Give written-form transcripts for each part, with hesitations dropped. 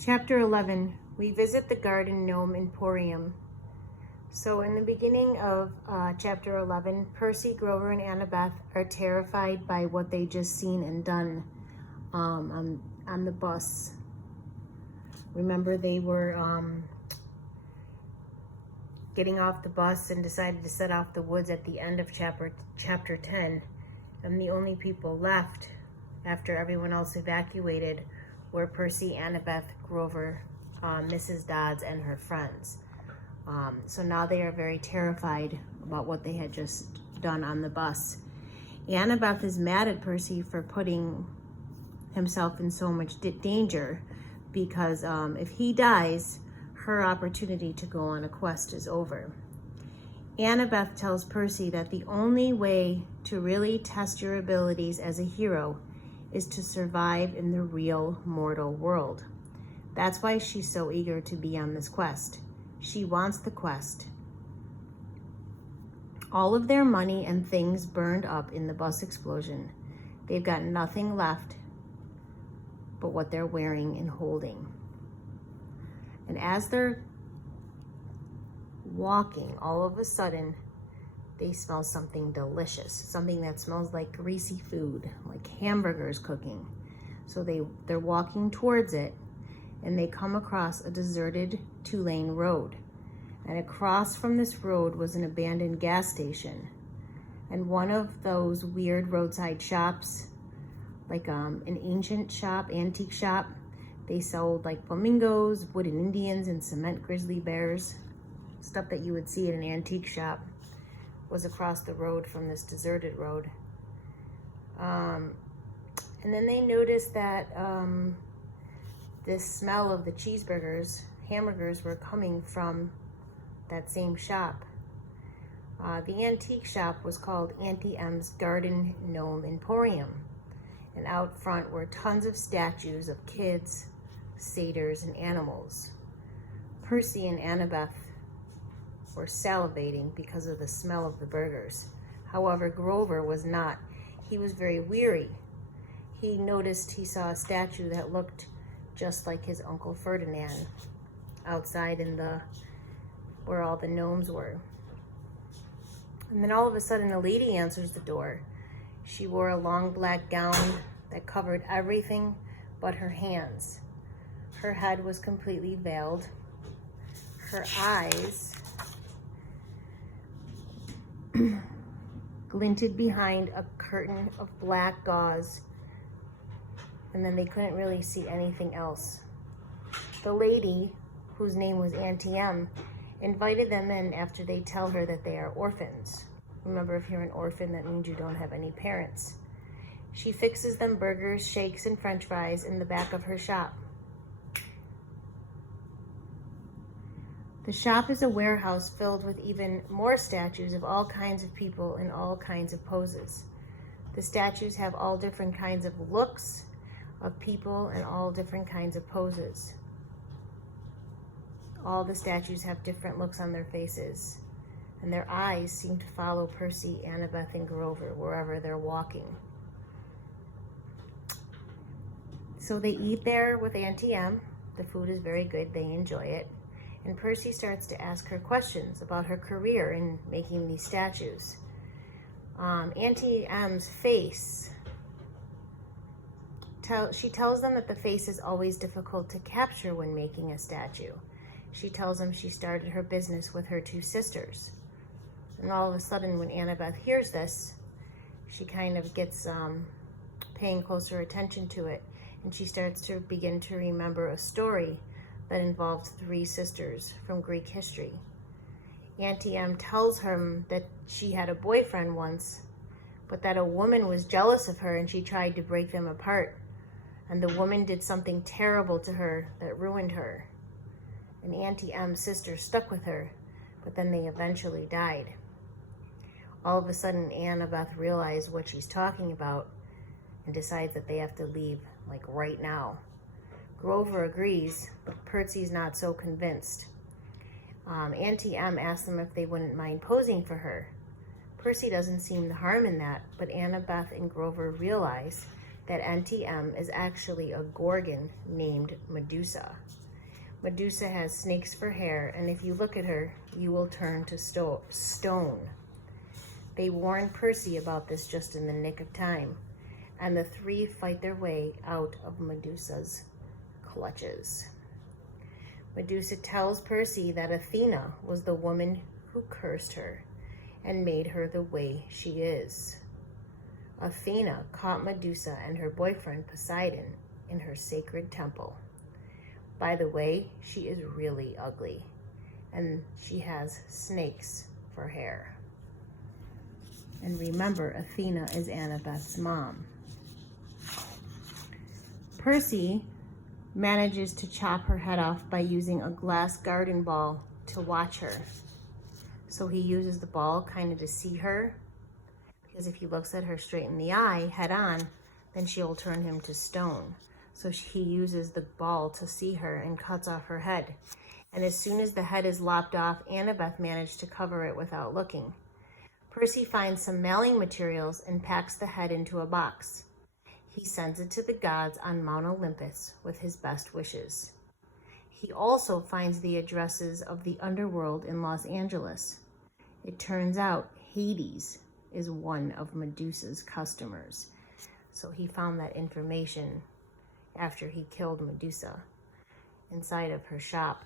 Chapter 11, we visit the Garden Gnome Emporium. So in the beginning of chapter 11, Percy, Grover, and Annabeth are terrified by what they just seen and done on the bus. Remember, they were getting off the bus and decided to set off the woods at the end of chapter 10. And the only people left after everyone else evacuated were Percy, Annabeth, Grover, Mrs. Dodds, and her friends. So now they are very terrified about what they had just done on the bus. Annabeth is mad at Percy for putting himself in so much danger because if he dies, her opportunity to go on a quest is over. Annabeth tells Percy that the only way to really test your abilities as a hero is to survive in the real mortal world. That's why she's so eager to be on this quest. She wants the quest. All of their money and things burned up in the bus explosion. They've got nothing left but what they're wearing and holding. And as they're walking, all of a sudden, they smell something delicious, something that smells like greasy food, like hamburgers cooking. So they're walking towards it, and they come across a deserted 2-lane road. And across from this road was an abandoned gas station. And one of those weird roadside shops, like an ancient shop, antique shop, they sold like flamingos, wooden Indians, and cement grizzly bears. Stuff that you would see at an antique shop was across the road from this deserted road. And then they noticed that this smell of the cheeseburgers, hamburgers, were coming from that same shop. The antique shop was called Auntie M's Garden Gnome Emporium. And out front were tons of statues of kids, satyrs, and animals. Percy and Annabeth were salivating because of the smell of the burgers. However, Grover was not. He was very weary. He noticed he saw a statue that looked just like his Uncle Ferdinand outside in where all the gnomes were. And then all of a sudden a lady answers the door. She wore a long black gown that covered everything but her hands. Her head was completely veiled. Her eyes glinted behind a curtain of black gauze, and then they couldn't really see anything else. The lady, whose name was Auntie M, invited them in after they tell her that they are orphans. Remember, if you're an orphan, that means you don't have any parents. She fixes them burgers, shakes, and french fries in the back of her shop. The shop is a warehouse filled with even more statues of all kinds of people in all kinds of poses. The statues have all different kinds of looks of people and all different kinds of poses. All the statues have different looks on their faces, and their eyes seem to follow Percy, Annabeth, and Grover wherever they're walking. So they eat there with Auntie M. The food is very good. They enjoy it. And Percy starts to ask her questions about her career in making these statues. Auntie M's face, she tells them that the face is always difficult to capture when making a statue. She tells them she started her business with her 2 sisters. And all of a sudden, when Annabeth hears this, she kind of gets paying closer attention to it. And she starts to begin to remember a story that involved 3 sisters from Greek history. Auntie M tells her that she had a boyfriend once, but that a woman was jealous of her and she tried to break them apart. And the woman did something terrible to her that ruined her. And Auntie M's sister stuck with her, but then they eventually died. All of a sudden, Annabeth realizes what she's talking about and decides that they have to leave, like right now. Grover agrees, but Percy's not so convinced. Auntie M asks them if they wouldn't mind posing for her. Percy doesn't see the harm in that, but Annabeth and Grover realize that NTM is actually a gorgon named Medusa. Medusa has snakes for hair, and if you look at her, you will turn to stone. They warn Percy about this just in the nick of time, and the three fight their way out of Medusa's clutches. Medusa tells Percy that Athena was the woman who cursed her and made her the way she is. Athena caught Medusa and her boyfriend Poseidon in her sacred temple. By the way, she is really ugly, and she has snakes for hair. And remember, Athena is Annabeth's mom. Percy manages to chop her head off by using a glass garden ball to watch her. So he uses the ball kind of to see her, because if he looks at her straight in the eye, head on, then she'll turn him to stone. So he uses the ball to see her and cuts off her head. And as soon as the head is lopped off, Annabeth managed to cover it without looking. Percy finds some mailing materials and packs the head into a box. He sends it to the gods on Mount Olympus with his best wishes. He also finds the addresses of the underworld in Los Angeles. It turns out Hades is one of Medusa's customers. So he found that information after he killed Medusa inside of her shop.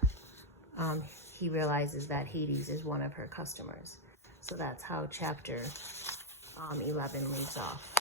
He realizes that Hades is one of her customers. So that's how chapter 11 leaves off.